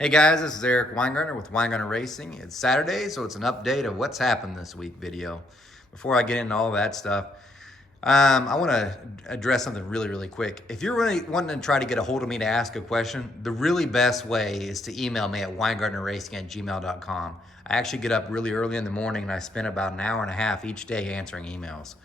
Hey guys, this is Eric Weingartner with Weingartner Racing. It's Saturday, so it's an update of what's happened this week video. Before I get into all that stuff, I want to address something really quick. If you're really wanting to try to get a hold of me to ask a question, the really best way is to email me at weingartnerracing@gmail.com. I actually get up really early in the morning and I spend about an hour and a half each day answering emails.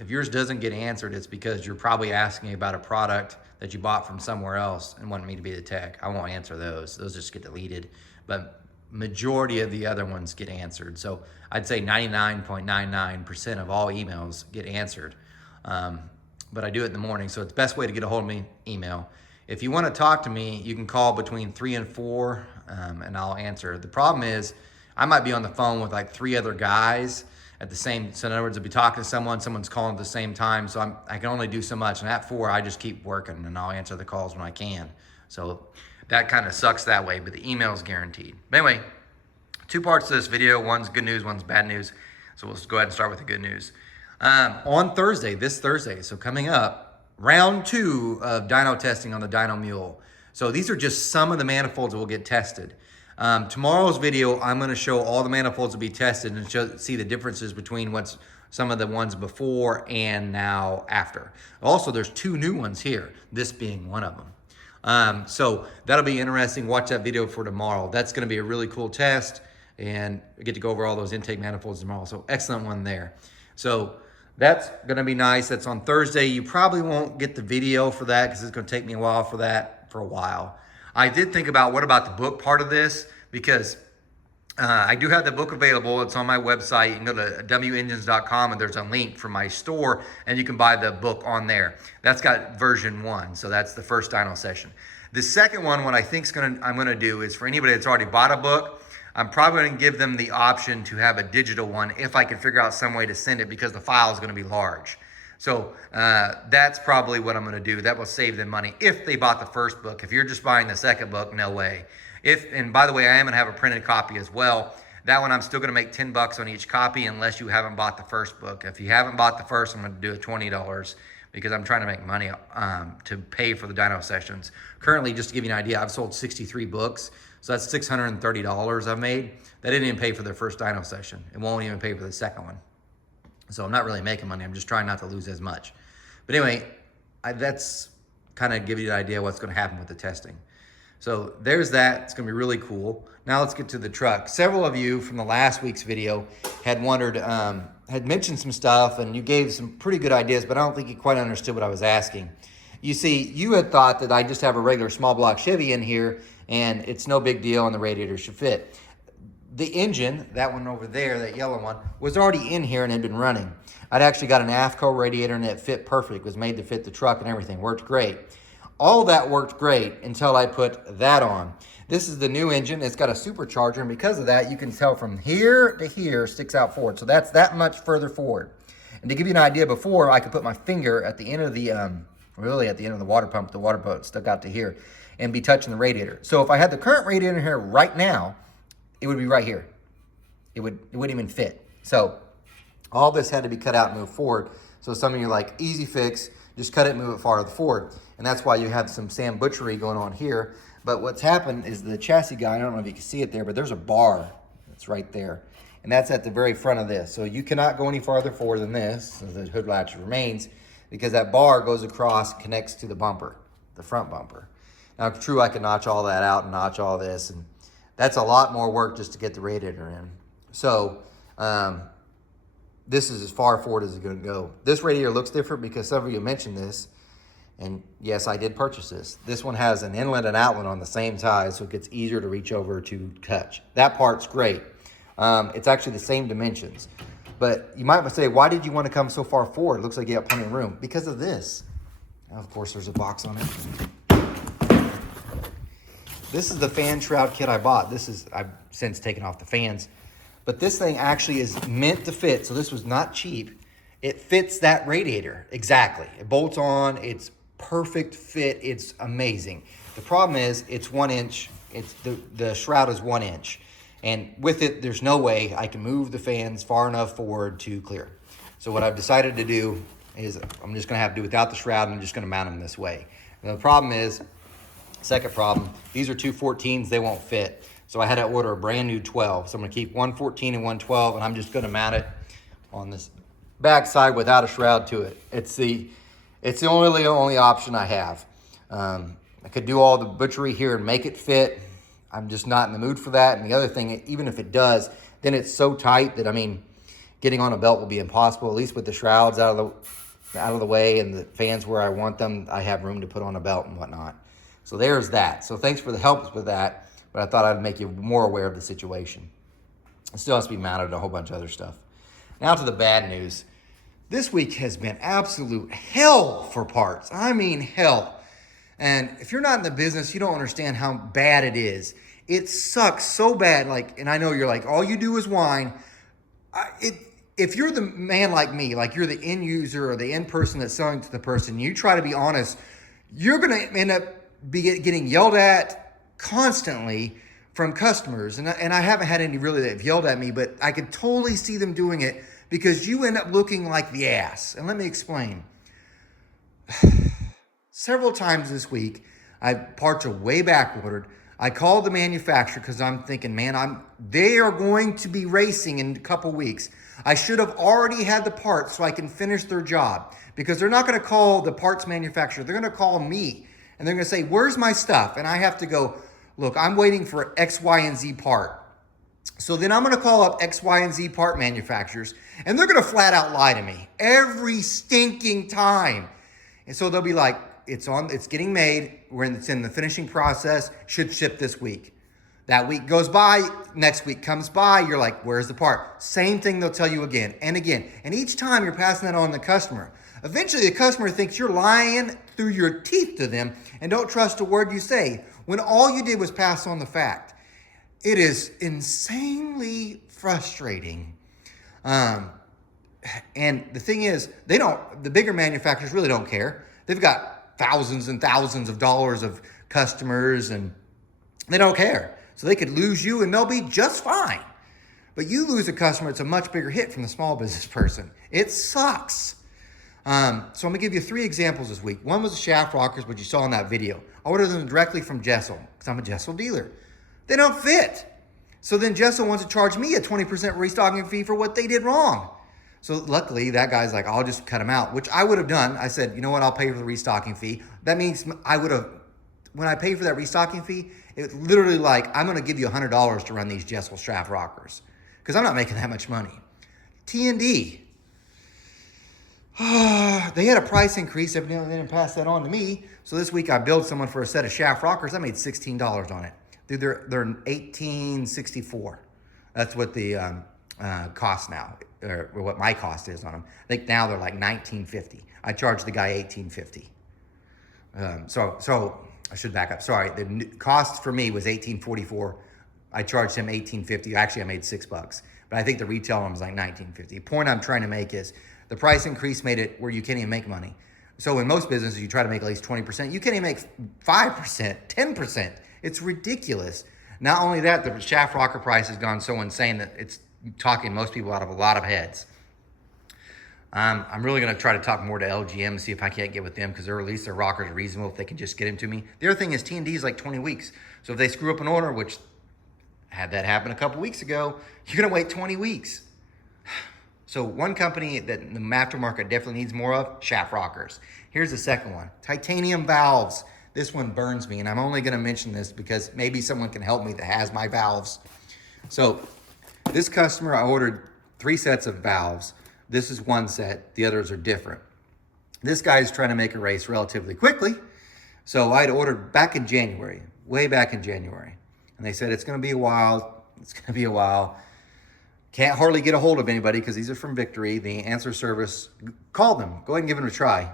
If yours doesn't get answered, it's because you're probably asking about a product that you bought from somewhere else and want me to be the tech. I won't answer those. Those just get deleted. But majority of the other ones get answered. So I'd say 99.99% of all emails get answered. But I do it in the morning. So it's the best way to get a hold of me, email. If you want to talk to me, you can call between 3 and 4 and I'll answer. The problem is I might be on the phone with like 3 other guys at the same, so in other words, I'll be talking to someone's calling at the same time, so I can only do so much. And at 4, I just keep working and I'll answer the calls when I can. So that kind of sucks that way, but the email is guaranteed. But anyway, 2 parts to this video. One's good news, one's bad news. So we'll just go ahead and start with the good news. On Thursday, this Thursday, so coming up, round 2 of dyno testing on the Dyno Mule. So these are just some of the manifolds that will get tested. Tomorrow's video, I'm going to show all the manifolds to be tested and see the differences between what's some of the ones before and now after. Also, there's 2 new ones here, this being one of them. So that'll be interesting. Watch that video for tomorrow. That's going to be a really cool test, and I get to go over all those intake manifolds tomorrow. So excellent one there. So that's going to be nice. That's on Thursday. You probably won't get the video for that because it's going to take me a while for that for a while. I did think about what about the book part of this, because I do have the book available. It's on my website. You can go to wengines.com and there's a link for my store and you can buy the book on there. That's got version 1. So that's the first dyno session. The second one, what I think I'm going to do is for anybody that's already bought a book, I'm probably going to give them the option to have a digital one if I can figure out some way to send it, because the file is going to be large. So that's probably what I'm going to do. That will save them money if they bought the first book. If you're just buying the second book, no way. And by the way, I am going to have a printed copy as well. That one I'm still going to make $10 on each copy unless you haven't bought the first book. If you haven't bought the first, I'm going to do it $20 because I'm trying to make money to pay for the dyno sessions. Currently, just to give you an idea, I've sold 63 books. So that's $630 I've made. That didn't even pay for their first dyno session. It won't even pay for the second one. So I'm not really making money. I'm just trying not to lose as much. But anyway, that's kind of give you an idea what's going to happen with the testing. So there's that. It's going to be really cool. Now let's get to the truck. Several of you from the last week's video had wondered, had mentioned some stuff, and you gave some pretty good ideas, but I don't think you quite understood what I was asking. You see, you had thought that I just have a regular small block Chevy in here, and it's no big deal, and the radiator should fit. The engine, that one over there, that yellow one, was already in here and had been running. I'd actually got an AFCO radiator and it fit perfect. It was made to fit the truck and everything. Worked great. All that worked great until I put that on. This is the new engine. It's got a supercharger, and because of that, you can tell from here to here sticks out forward. So that's that much further forward. And to give you an idea, before I could put my finger at the end of the, really at the end of the water pump stuck out to here, and be touching the radiator. So if I had the current radiator here right now, it would be right here. It wouldn't even fit. So all this had to be cut out and moved forward. So some of you are like, easy fix, just cut it and move it farther forward. And that's why you have some Sam butchery going on here. But what's happened is the chassis guy, I don't know if you can see it there, but there's a bar that's right there. And that's at the very front of this. So you cannot go any farther forward than this, so the hood latch remains, because that bar goes across, connects to the bumper, the front bumper. Now, true, I can notch all that out and notch all this, and that's a lot more work just to get the radiator in. So this is as far forward as it's going to go. This radiator looks different because some of you mentioned this. And yes, I did purchase this. This one has an inlet and outlet on the same side, so it gets easier to reach over to touch. That part's great. It's actually the same dimensions. But you might say, why did you want to come so far forward? It looks like you have plenty of room. Because of this. Now, of course, there's a box on it. This is the fan shroud kit I bought. I've since taken off the fans. But this thing actually is meant to fit. So this was not cheap. It fits that radiator exactly. It bolts on. It's perfect fit. It's amazing. The problem is it's 1 inch. It's the shroud is 1 inch. And with it, there's no way I can move the fans far enough forward to clear. So what I've decided to do is I'm just going to have to do without the shroud, and I'm just going to mount them this way. And the problem is Second problem, these are two 14s, they won't fit. So I had to order a brand new 12. So I'm gonna keep one 14 and one 12, and I'm just gonna mount it on this back side without a shroud to it. It's the only option I have. I could do all the butchery here and make it fit. I'm just not in the mood for that. And the other thing, even if it does, then it's so tight that, I mean, getting on a belt will be impossible. At least with the shrouds out of the way and the fans where I want them, I have room to put on a belt and whatnot. So there's that. So thanks for the help with that, but I thought I'd make you more aware of the situation. It still has to be mounted and a whole bunch of other stuff. Now to the bad news. This week has been absolute hell for parts. I mean hell. And if you're not in the business, you don't understand how bad it is. It sucks so bad. Like, and I know you're like, all you do is whine. If you're the man like me, like you're the end user or the end person that's selling to the person, you try to be honest, you're going to end up getting yelled at constantly from customers. And I haven't had any really that have yelled at me, but I could totally see them doing it because you end up looking like the ass. And let me explain. Several times this week, parts are way back ordered. I called the manufacturer because I'm thinking, man, they are going to be racing in a couple weeks. I should have already had the parts so I can finish their job, because they're not going to call the parts manufacturer. They're going to call me and they're going to say, where's my stuff? And I have to go, look, I'm waiting for X, Y, and Z part. So then I'm going to call up X, Y, and Z part manufacturers, and they're going to flat out lie to me every stinking time. And so they'll be like, it's getting made. It's in the finishing process. Should ship this week. That week goes by. Next week comes by. You're like, where's the part? Same thing they'll tell you again and again. And each time you're passing that on to the customer. Eventually the customer thinks you're lying through your teeth to them and don't trust a word you say, when all you did was pass on the fact. It is insanely frustrating. And the thing is, the bigger manufacturers really don't care. They've got thousands and thousands of dollars of customers, and they don't care. So they could lose you and they'll be just fine. But you lose a customer, it's a much bigger hit from the small business person. It sucks. So I'm gonna give you 3 examples this week. One was the shaft rockers, which you saw in that video. I ordered them directly from Jessel because I'm a Jessel dealer. They don't fit. So then Jessel wants to charge me a 20% restocking fee for what they did wrong. So luckily that guy's like, I'll just cut them out, which I would have done. I said, you know what, I'll pay for the restocking fee. That means when I pay for that restocking fee, it's literally like, I'm gonna give you $100 to run these Jessel shaft rockers because I'm not making that much money. T&D, they had a price increase. Evidently they didn't pass that on to me. So this week I billed someone for a set of shaft rockers. I made $16 on it. Dude, they're $18.64. That's what the cost now, or what my cost is on them. I think now they're like $19.50. I charged the guy $18.50. So I should back up. Sorry, the cost for me was $18.44. I charged him $18.50. Actually, I made $6, but I think the retail one was like $19.50. The point I'm trying to make is the price increase made it where you can't even make money. So in most businesses, you try to make at least 20%. You can't even make 5%, 10%. It's ridiculous. Not only that, the shaft rocker price has gone so insane that it's talking most people out of a lot of heads. I'm really going to try to talk more to LGM and see if I can't get with them, because at least their rockers are reasonable if they can just get them to me. The other thing is T&D is like 20 weeks. So if they screw up an order, which had that happen a couple weeks ago, you're going to wait 20 weeks. So one company that the aftermarket definitely needs more of, shaft rockers. Here's the second one, titanium valves. This one burns me, and I'm only going to mention this because maybe someone can help me that has my valves. So this customer, I ordered 3 sets of valves. This is one set, the others are different. This guy is trying to make a race relatively quickly. So I'd ordered back in January, way back in January. And they said, it's going to be a while. It's going to be a while. Can't hardly get a hold of anybody because these are from Victory. The answer service, call them. Go ahead and give them a try.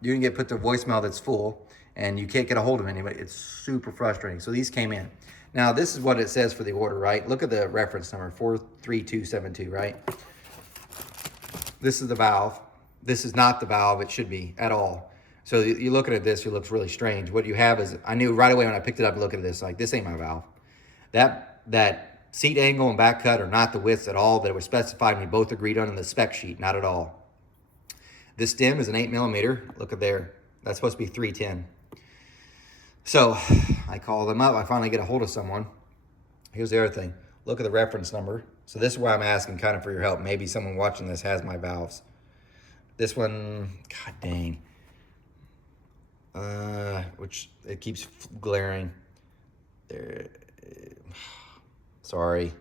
You can get put to voicemail that's full, and you can't get a hold of anybody. It's super frustrating. So these came in. Now, this is what it says for the order, right? Look at the reference number, 43272, right? This is the valve. This is not the valve. It should be at all. So you looking at this, it looks really strange. What you have is, I knew right away when I picked it up and looked at this, like, this ain't my valve. That seat angle and back cut are not the widths at all that were specified, and we both agreed on in the spec sheet, not at all. This stem is an 8mm. Look at there. That's supposed to be 310. So I call them up. I finally get a hold of someone. Here's the other thing. Look at the reference number. So this is where I'm asking kind of for your help. Maybe someone watching this has my valves. This one, god dang. Which it keeps glaring. There. Sorry.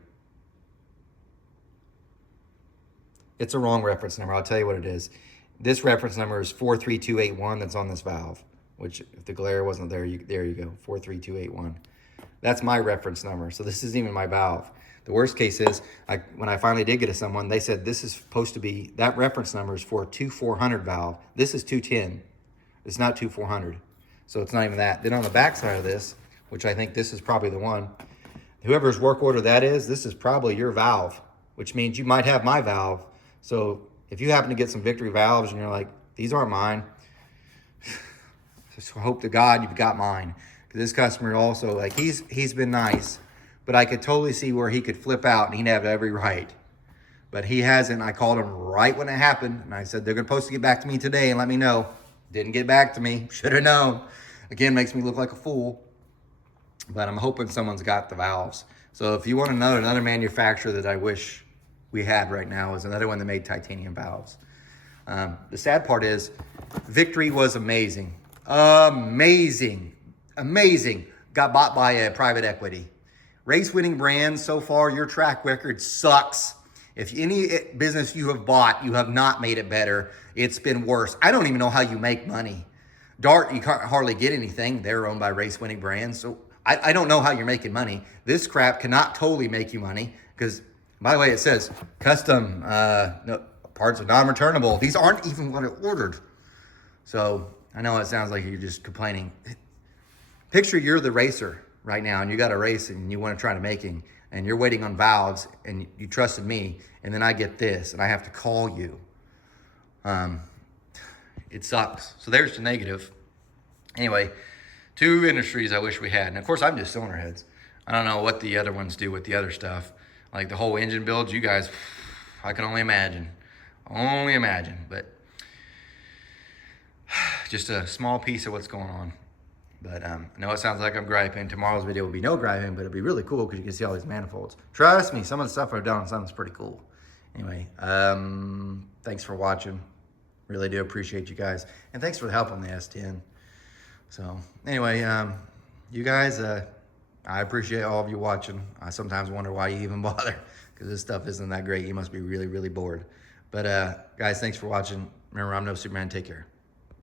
It's a wrong reference number. I'll tell you what it is. This reference number is 43281 that's on this valve, which if the glare wasn't there, there you go, 43281. That's my reference number. So this isn't even my valve. The worst case is, when I finally did get to someone, they said this is supposed to be, that reference number is for a 2400 valve. This is 210. It's not 2400. So it's not even that. Then on the back side of this, which I think this is probably the one, whoever's work order that is, this is probably your valve, which means you might have my valve. So if you happen to get some Victory valves and you're like, these aren't mine, just hope to God you've got mine. Because this customer also, like, he's been nice, but I could totally see where he could flip out and he'd have every right. But he hasn't. I called him right when it happened, and I said, they're supposed to get back to me today and let me know. Didn't get back to me. Should have known. Again, makes me look like a fool. But I'm hoping someone's got the valves. So if you want to know another manufacturer that I wish we had right now is another one that made titanium valves. The sad part is Victory was amazing. Amazing. Got bought by a private equity. Race winning brands, so far your track record sucks. If any business you have bought, you have not made it better. It's been worse. I don't even know how you make money. Dart, you can't hardly get anything. They're owned by race winning brands. So I don't know how you're making money. This crap cannot totally make you money because, by the way, it says custom no, parts are non-returnable. These aren't even what I ordered. So I know it sounds like you're just complaining. Picture you're the racer right now and you got a race and you want to try to making and you're waiting on valves and you trusted me and then I get this and I have to call you. It sucks. So there's the negative. Anyway, two industries I wish we had. And of course, I'm just cylinder heads. I don't know what the other ones do with the other stuff. Like the whole engine builds, you guys, I can only imagine. But just a small piece of what's going on. But I know it sounds like I'm griping. Tomorrow's video will be no griping, but it'll be really cool because you can see all these manifolds. Trust me, some of the stuff I've done on something's pretty cool. Anyway, thanks for watching. Really do appreciate you guys. And thanks for the help on the S10. So anyway, you guys, I appreciate all of you watching. I sometimes wonder why you even bother because this stuff isn't that great. You must be really, really bored. But guys, thanks for watching. Remember, I'm no Superman. Take care.